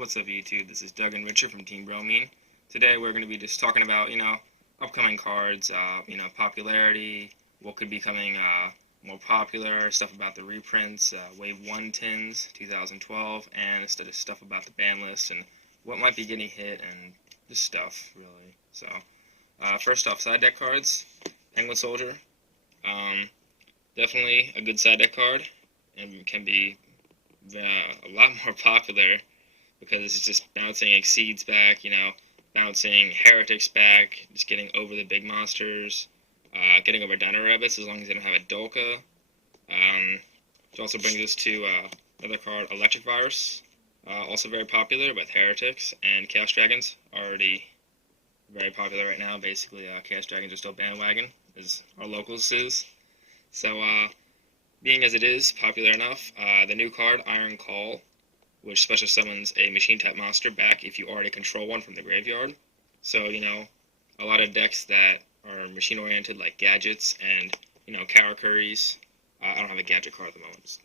What's up, YouTube? This is Doug and Richard from TeamBromine. Today we're going to be just talking about, upcoming cards, popularity, what could be coming more popular, stuff about the reprints, Wave 1 tins, 2012, and instead of stuff about the ban list and what might be getting hit and just stuff, really. So, first off, side deck cards. Penguin Soldier. Definitely a good side deck card and can be a lot more popular because it's just bouncing Exceeds back, bouncing Heretics back, just getting over the big monsters, getting over Dino Rabbits as long as they don't have a Dolka. Which also brings us to another card, Electric Virus, also very popular with Heretics and Chaos Dragons, already very popular right now. Basically, Chaos Dragons are still bandwagon, as our locals is. So, being as it is popular enough, the new card, Iron Call, which special summons a machine-type monster back if you already control one from the graveyard. So, a lot of decks that are machine-oriented, like Gadgets and, Karakuri's. I don't have a Gadget card at the moment. Just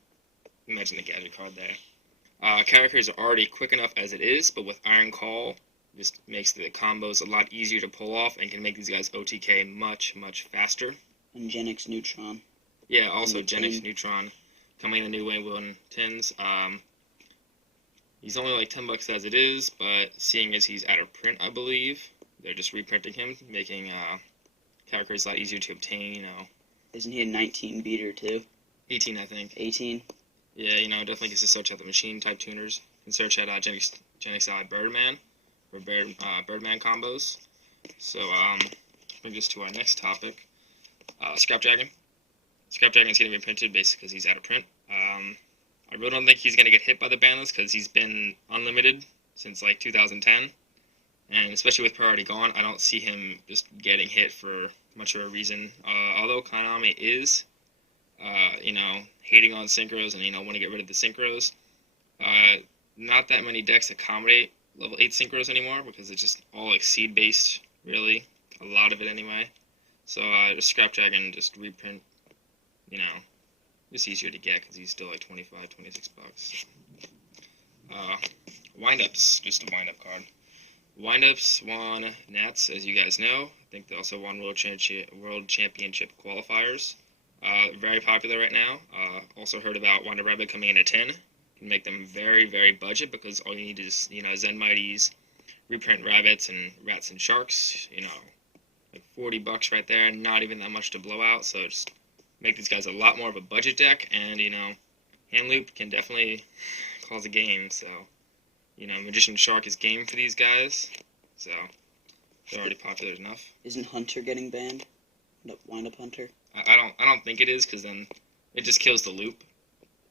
imagine the Gadget card there. Karakuri's are already quick enough as it is, but with Iron Call, just makes the combos a lot easier to pull off and can make these guys OTK much, much faster. And Genix Neutron. Yeah, also Genix Neutron coming in the new Wave 1 tins. He's only like $10 as it is, but seeing as he's out of print, I believe, they're just reprinting him, making characters a lot easier to obtain, Isn't he a 19 beater too? 18, I think. 18? Yeah, definitely gets to search out the machine-type tuners. You can search out Genix Birdman, or Birdman combos. So, brings us to our next topic. Scrap Dragon. Scrap Dragon's getting reprinted basically because he's out of print. I really don't think he's going to get hit by the ban list because he's been unlimited since like 2010. And especially with priority gone, I don't see him just getting hit for much of a reason. Although Konami is, hating on synchros and, want to get rid of the synchros. Not that many decks accommodate level 8 synchros anymore because it's just all Exceed based, really. A lot of it anyway. So just Scrap Dragon, just reprint, just easier to get because he's still like $25, $26. Windups, just a windup card. Windups won Nats, as you guys know. I think they also won World Championship qualifiers. Very popular right now. Also heard about Windup Rabbit coming in a 10. Can make them very, very budget because all you need is, Zen Mighties, reprint Rabbits and Rats and Sharks, like $40 right there. Not even that much to blow out, so just make these guys a lot more of a budget deck, and, Hand Loop can definitely cause a game, so, Magician Shark is game for these guys, so they're already popular enough. Isn't Hunter getting banned? Windup Hunter? I don't think it is, because then it just kills the loop.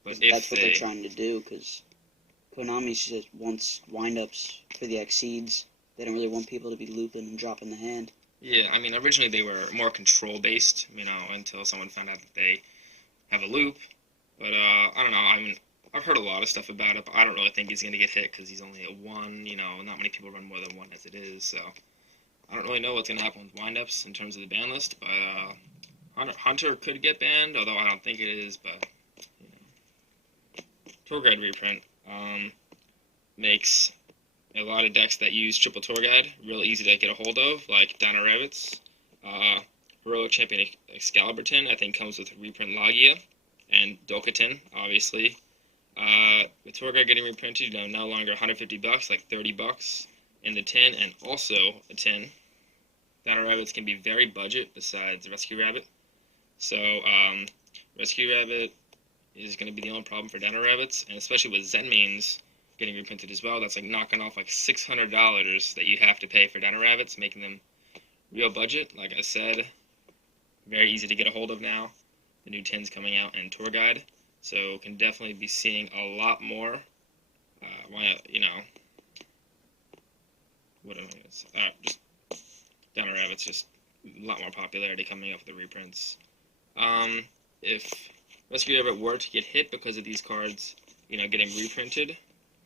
But that's what they're trying to do, because Konami just wants windups for the Exceeds. They don't really want people to be looping and dropping the hand. Yeah, I mean, originally they were more control-based, until someone found out that they have a loop. But, I don't know, I mean, I've heard a lot of stuff about it, but I don't really think he's going to get hit because he's only a 1, not many people run more than 1 as it is, so I don't really know what's going to happen with windups in terms of the ban list, but, Hunter could get banned, although I don't think it is, but, Tour Guide reprint, makes a lot of decks that use triple tour guide real easy to get a hold of, like Dino Rabbits. Heroic Champion Excalibur tin, I think, comes with reprint Yugioh, and Dolka tin, obviously. With tour guide getting reprinted, no longer $150, like $30 in the tin, and also a tin. Dino Rabbits can be very budget besides Rescue Rabbit. So, Rescue Rabbit is going to be the only problem for Dino Rabbits, and especially with Zen Mains getting reprinted as well, that's like knocking off like $600 that you have to pay for Dino Rabbits, making them real budget. Like I said, very easy to get a hold of now. The new tins coming out in Tour Guide, so can definitely be seeing a lot more. Just Dino Rabbits, just a lot more popularity coming up with the reprints. If Rescue Rabbit were to get hit because of these cards, getting reprinted,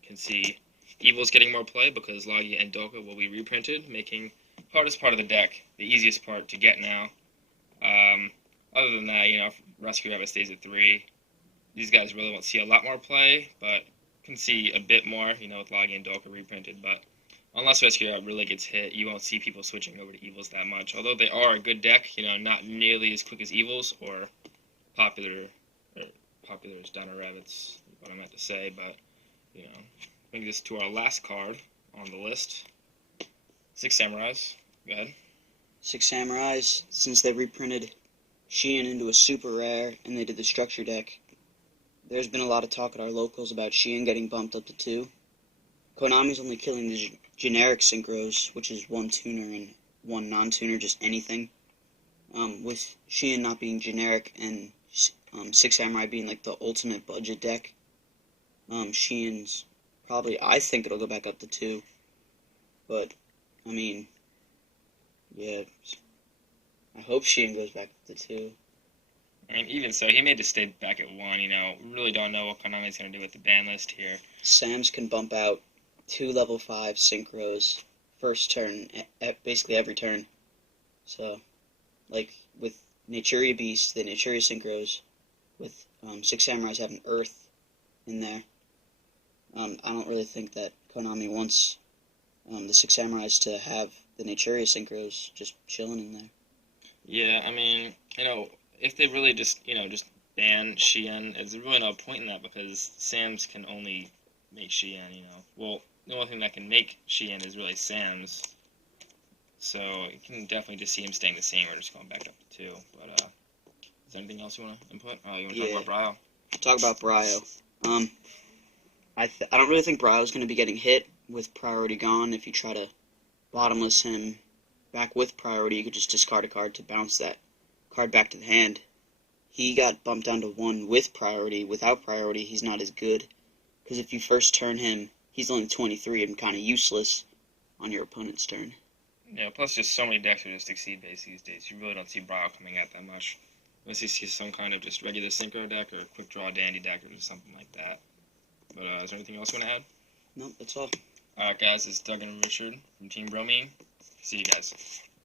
can see Evil's getting more play because Yugioh and Dolka will be reprinted, making hardest part of the deck the easiest part to get now. Other than that, if Rescue Rabbit stays at 3, these guys really won't see a lot more play, but can see a bit more, with Loggy and Dolka reprinted, but unless Rescue Out really gets hit, you won't see people switching over to Evils that much. Although they are a good deck, not nearly as quick as Evils or popular as Donna Rabbits, what I meant to say, but, bring this to our last card on the list. 6 Samurais. Go ahead. 6 Samurais, since they reprinted Sheehan into a super rare and they did the structure deck, there's been a lot of talk at our locals about Sheehan getting bumped up to 2. Konami's only killing the generic synchros, which is 1 tuner and 1 non-tuner, just anything. With Sheehan not being generic and 6 Samurai being like the ultimate budget deck, Sheehan's probably, I think it'll go back up to 2. But, I mean, yeah, I hope Sheehan goes back up to 2. I mean, even so, he made to stay back at 1, really don't know what Konami's going to do with the ban list here. Sams can bump out 2 level 5 synchros first turn, basically every turn. So, like, with Naturia Beast, the Naturia synchros, with 6 Samurais having Earth in there, I don't really think that Konami wants the 6 Samurais to have the Naturia synchros just chilling in there. Yeah, I mean, if they really just ban Sheehan, there's really no point in that because Sam's can only make Sheehan, Well, the only thing that can make Sheehan is really Sam's. So you can definitely just see him staying the same or just going back up to 2. But is there anything else you want to input? You want to talk about Bryo? Talk about Bryo. I don't really think Bryo's going to be getting hit with priority gone. If you try to bottomless him back with priority, you could just discard a card to bounce that card back to the hand. He got bumped down to 1 with priority. Without priority, he's not as good. Because if you first turn him, he's only 23 and kind of useless on your opponent's turn. Yeah, plus just so many decks are just Exceed based these days. You really don't see Bryo coming out that much. Unless you see some kind of just regular synchro deck or a quick draw dandy deck or just something like that. But is there anything else you want to add? Nope, that's all. Alright guys, it's Doug and Richard from TeamBromine. See you guys.